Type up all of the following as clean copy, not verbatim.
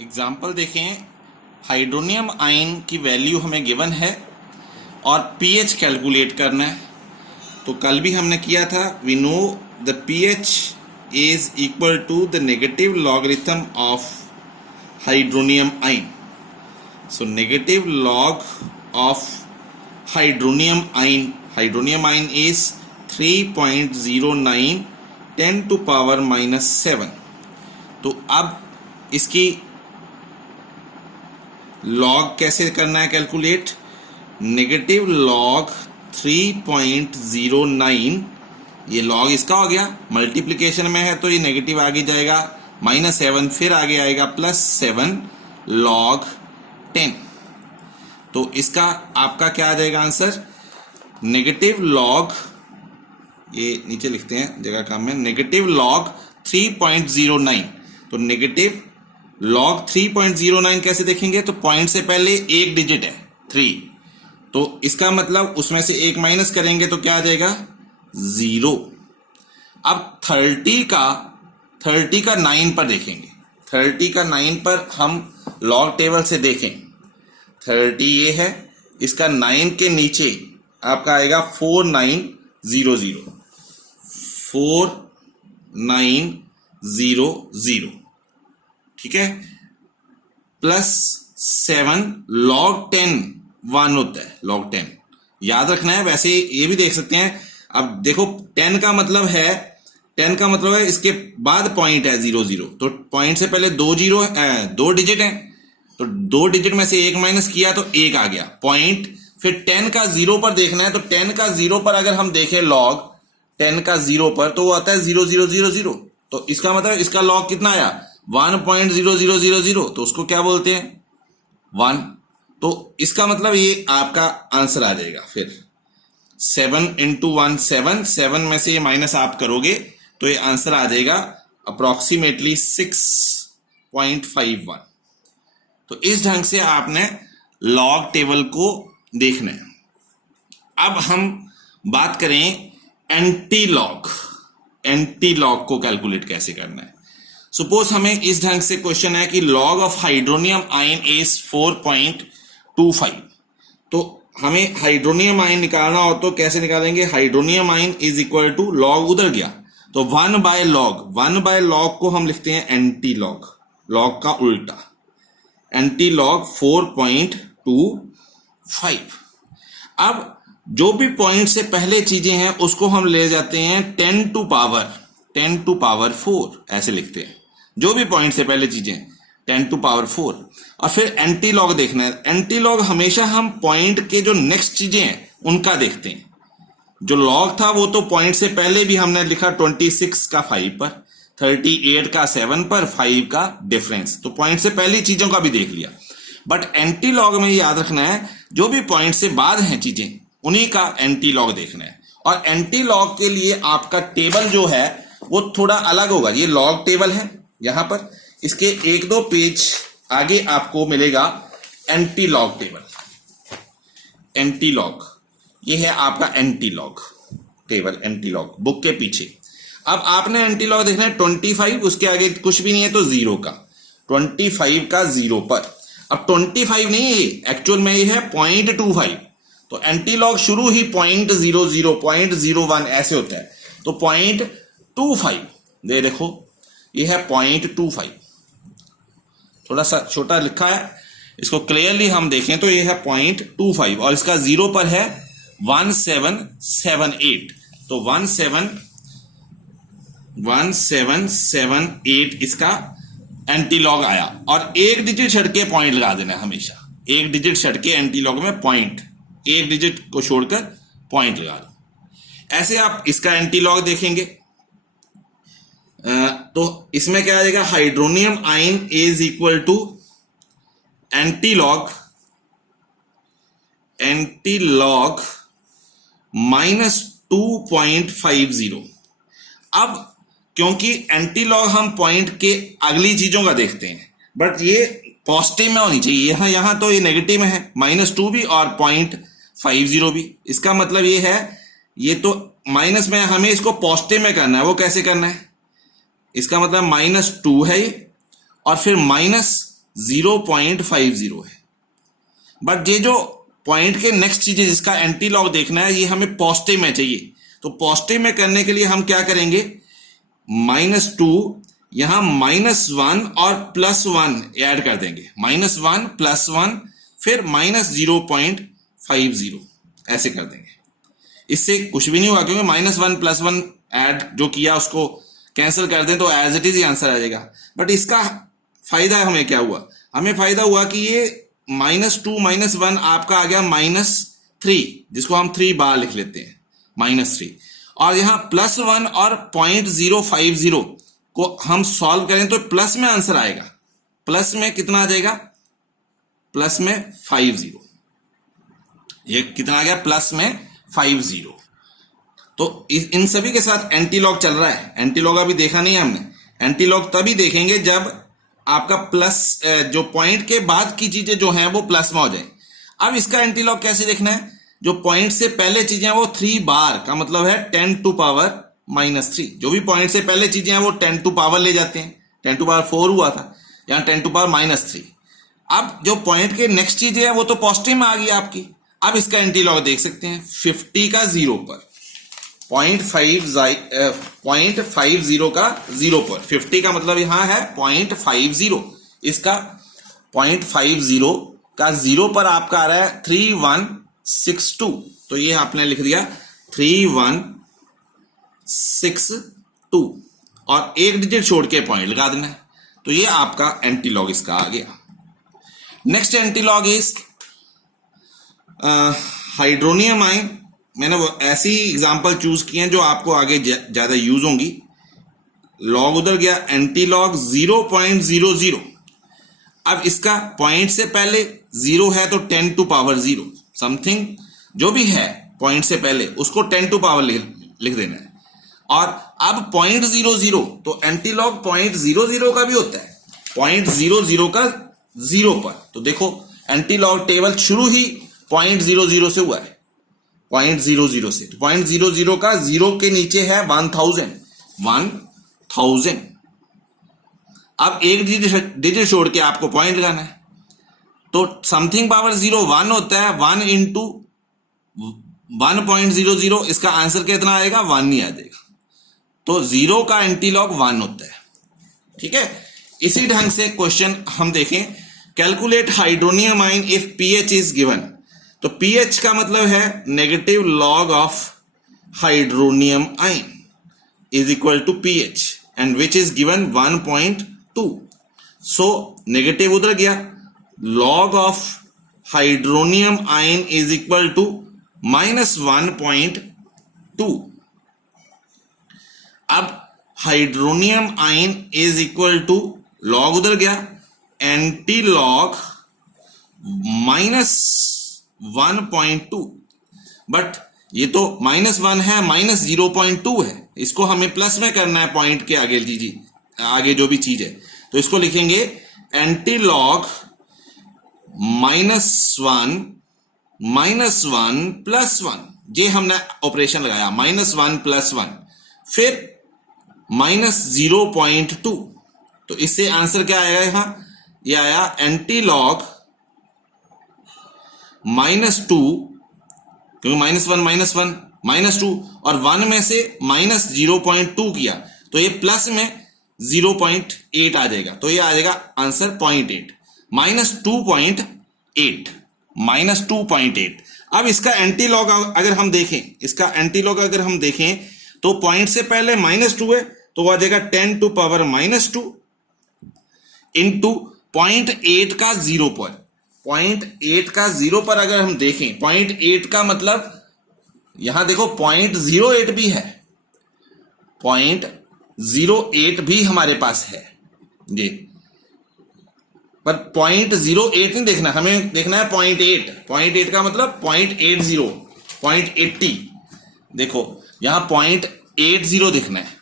Example देखें, hydronium ion की value हमें गिवन है और पीएच कैलकुलेट करना है। तो कल भी हमने किया था, we know the pH is equal to the negative logarithm of hydronium ion. So negative log of hydronium ion is 3.09 10 to power -7। तो अब इसकी लॉग कैसे करना है कैलकुलेट? नेगेटिव लॉग 3.09, ये लॉग इसका हो गया, मल्टीप्लिकेशन में है तो ये नेगेटिव आगे जाएगा, -7 फिर आगे आएगा +7 log 10। तो इसका आपका क्या आ जाएगा आंसर? नेगेटिव लॉग, ये नीचे लिखते हैं जगह काम में, नेगेटिव लॉग 3.09। तो नेगेटिव लॉग 3.09 कैसे देखेंगे? तो पॉइंट से पहले एक डिजिट है 3, तो इसका मतलब उसमें से एक माइनस करेंगे तो क्या आ जाएगा? 0। अब 30 का 9 पर देखेंगे। 30 का 9 पर हम लॉग टेबल से देखें, 30 ये है, इसका 9 के नीचे आपका आएगा 4900, 4900, ठीक है, +7 log 10 1 होता है, log 10 याद रखना है। वैसे ये भी देख सकते हैं, अब देखो 10 का मतलब है इसके बाद पॉइंट है 00, तो पॉइंट से पहले 2 डिजिट है, तो 2 डिजिट में से एक माइनस किया तो एक आ गया पॉइंट। फिर 10 का 0 पर देखना है, तो 10 का 0 पर अगर हम देखें लॉग 10 का 0 पर, तो वो आता है 0000। तो इसका मतलब इसका लॉग कितना आया? 1.0000, तो उसको क्या बोलते हैं? 1। तो इसका मतलब ये आपका आंसर आ जाएगा। फिर 7 × 1 7, 7 में से ये माइनस आप करोगे तो ये आंसर आ जाएगा अप्रोक्सीमेटली 6.51। तो इस ढंग से आपने लॉग टेबल को देखना है। अब हम बात करें एंटी लॉग को कैलकुलेट कैसे करना है। सपोज हमें इस ढंग से क्वेश्चन है कि log of hydronium ion is 4.25। तो हमें हाइड्रोनियम आयन निकालना हो तो कैसे निकालेंगे? Hydronium ion is equal to log उधर गया, तो 1/log को हम लिखते हैं एंटी लॉग, लॉग का उल्टा, एंटी लॉग 4.25। अब जो भी पॉइंट से पहले चीजें हैं उसको हम ले जाते हैं 10 to power 4, ऐसे लिखते हैं। जो भी पॉइंट से पहले चीजें 10 to power 4, और फिर एंटी लॉग देखना है। एंटी लॉग हमेशा हम पॉइंट के जो नेक्स्ट चीजें हैं उनका देखते हैं। जो लॉग था वो तो पॉइंट से पहले भी हमने लिखा 26 का 5 पर, 38 का 7 पर, 5 का डिफरेंस, तो पॉइंट से पहली चीजों का भी देख लिया। बट एंटी लॉग में याद रखना है जो भी पॉइंट से बाद हैं चीजें उन्हीं का एंटी लॉग देखना है। और एंटी लॉग के लिए आपका टेबल जो है वो थोड़ा अलग होगा। ये लॉग टेबल है, यहां पर इसके 1-2 पेज आगे आपको मिलेगा anti log table. Anti log, ये है आपका anti log table, anti log book के पीछे। अब आपने एंटी लॉग देखना है 25, उसके आगे कुछ भी नहीं है तो 0 का, 25 का 0 पर। अब 25 नहीं है, एक्चुअल में ये है 0.25, तो एंटी लॉग शुरू ही 0.00, 0.01 ऐसे होता है, तो 0.25 दे, देखो ये है 0.25, थोड़ा सा छोटा लिखा है, इसको क्लियरली हम देखें तो ये है 0.25, और इसका 0 पर है 1778, तो 1778 इसका एंटी लॉग आया। और एक डिजिट छड़ के पॉइंट लगा देना है हमेशा, एक डिजिट छड़ के एंटी लॉग में पॉइंट, एक डिजिट को छोड़कर पॉइंट लगा दो। ऐसे आप इसका एंटी लॉग देखेंगे तो इसमें क्या आ जाएगा? Hydronium ion is equal to antilog -2.50। अब क्योंकि एंटी लॉग हम पॉइंट के अगली चीजों का देखते हैं, बट ये पॉजिटिव में होनी चाहिए। यहां तो ये नेगेटिव में है, -2 भी और 0.50 भी। इसका मतलब ये है, ये तो माइनस में, हमें इसको पॉजिटिव में करना है। वो कैसे करना है? इसका मतलब -2 है ये, और फिर 0.50 है। बट ये जो पॉइंट के नेक्स्ट चीजें जिसका एंटी लॉग देखना है, ये हमें पॉजिटिव में चाहिए। तो पॉजिटिव में करने के लिए हम क्या करेंगे, -2 यहां -1 और +1 ऐड कर देंगे, -1 +1 फिर -0.50 ऐसे कर देंगे। इससे कुछ भी नहीं हुआ क्योंकि -1 +1 ऐड जो किया उसको कैंसिल कर दें तो एज इट इज आंसर आ जाएगा। बट इसका फायदा हमें क्या हुआ, हमें फायदा हुआ कि ये -2 -1 आपका आ गया -3, जिसको हम 3 बार लिख लेते हैं -3, और यहां +1 और 0.050 को हम सॉल्व करें तो प्लस में आंसर आएगा। प्लस में कितना आ जाएगा, प्लस में 50, ये कितना आ गया, प्लस में 50। तो इन सभी के साथ एंटी लॉग चल रहा है। एंटी लॉग अभी देखा नहीं है हमने, एंटी लॉग तभी देखेंगे जब आपका प्लस जो पॉइंट के बाद की चीजें जो हैं वो प्लस में हो जाए। अब इसका एंटी लॉग कैसे देखना है, जो पॉइंट से पहले चीजें हैं वो 3 बार का मतलब है 10⁻³ जो भी पॉइंट से पहले चीजें हैं वो 10⁻⁴ ले जाते हैं, 10⁻⁴ हुआ था, यहां 10⁻³ अब जो पॉइंट के नेक्स्ट चीजें हैं वो तो पॉजिटिव में आ गई आपकी। अब इसका एंटी लॉग देख सकते हैं, 50 का 0 पर, 0.50 का 0 पर, 50 का मतलब यहां है 0.50, इसका 0.50 का 0 पर आपका आ रहा है 3162, तो ये आपने लिख दिया 3162 और एक डिजिट छोड़ के पॉइंट लगा देना है। तो ये आपका एंटी लॉग इसका आ गया। Next anti log is hydronium ion. मैंने वो ऐसी एग्जांपल चूज किए हैं जो आपको आगे ज्यादा यूज होंगी। लॉग उधर गया, एंटी लॉग 0.00। अब इसका पॉइंट से पहले 0 है तो 10⁻�0 समथिंग जो भी है पॉइंट से पहले उसको 10⁻⁴ लिख देना है। और अब 0.00 तो एंटी लॉग 0.00 का भी होता है, 0.00 का 0 पर। तो देखो एंटी लॉग टेबल शुरू ही 0.00 से हुआ है, 0.00 से, तो 0.00 का 0 के नीचे है 1000। अब एक डिजिट छोड़ के आपको पॉइंट लगाना है, तो समथिंग पावर 0 1 होता है, 1 इंटू 1.00, इसका आंसर कितना आएगा, 1 नहीं आ जाएगा। तो 0 का एंटी लॉग 1 होता है। ठीक है, इसी ढंग से क्वेश्चन हम देखें, calculate hydronium ion if pH is given. तो पीएच का मतलब है negative log of hydronium ion is equal to pH and which is given 1.2। So negative उधर गया, log of hydronium ion is equal to -1.2। अब hydronium ion is equal to, log उधर गया, anti log -1.2। But ये तो -1 है, -0.2 है, इसको हमें प्लस में करना है पॉइंट के आगे आगे जो भी चीज है, तो इसको लिखेंगे एंटी लॉग -1 +1। ये हमने ऑपरेशन लगाया, -1 +1 फिर -0.2। तो इससे आंसर क्या आएगा, यहां ये आया एंटी लॉग -2, क्योंकि -1 -2 और 1 में से -0.2 किया तो ये प्लस में 0.8 आ जाएगा, तो ये आ जाएगा आंसर 0.8 -2.8। अब इसका एंटी लॉग अगर हम देखें, तो पॉइंट से पहले -2 है तो वो आ जाएगा 10⁻⁻² इंटू 0.8 का 0 पर। 0.8 का 0 पर अगर हम देखें, 0.8 का मतलब यहां देखो 0.08 भी है, 0.08 भी हमारे पास है ये, पर 0.08 नहीं देखना, हमें देखना है 0.8। 0.8 का मतलब 0.80, 0.80। देखो यहां 0.80 दिखना है,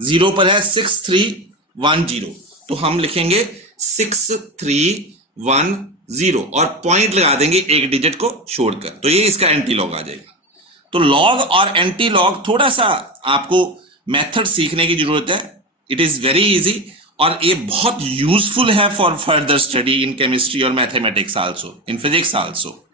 0 पर है 6310, तो हम लिखेंगे 6310 और पॉइंट लगा देंगे एक डिजिट को छोड़कर, तो ये इसका एंटी लॉग आ जाएगा। तो लॉग और एंटी लॉग थोड़ा सा आपको मेथड सीखने की जरूरत है, इट इज वेरी इजी। और ये बहुत यूजफुल है for further study in chemistry और mathematics also, in physics also.